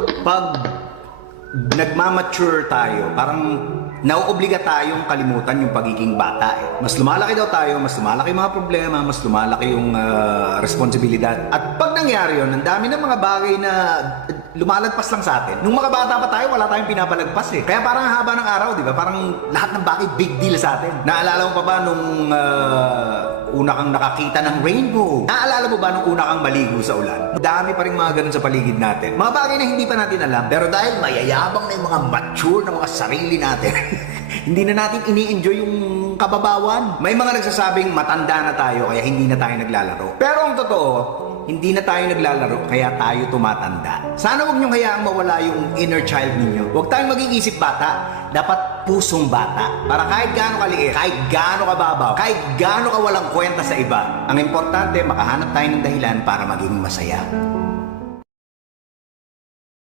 Pag nagmamature tayo, parang nauobliga tayong kalimutan yung pagiging bata eh. Mas lumalaki daw tayo, mas lumalaki yung mga problema, mas lumalaki yung responsibilidad. At pag nangyari yun, ang dami ng mga bagay na lumalagpas lang sa atin. Nung mga bata pa tayo, wala tayong pinapalagpas eh. Kaya parang haba ng araw, di ba? Parang lahat ng bagay big deal sa atin. Naalala mo pa ba nung una kang nakakita ng rainbow? Naalala mo ba nung una kang maligo sa ulan? Dami pa rin mga ganun sa paligid natin. Mga bagay na hindi pa natin alam. Pero dahil mayayabang na yung mga mature na mga sarili natin, hindi na natin ini-enjoy yung kababawan. May mga nagsasabing matanda na tayo kaya hindi na tayo naglalaro. Pero ang totoo, hindi na tayo naglalaro kaya tayo tumatanda. Sana huwag niyong hayaang mawala yung inner child ninyo. Huwag tayong maging isip bata. Dapat pusong bata. Para kahit gaano kaliit, kahit gaano kababaw, kahit gaano ka walang kwenta sa iba, ang importante, makahanap tayo ng dahilan para maging masaya.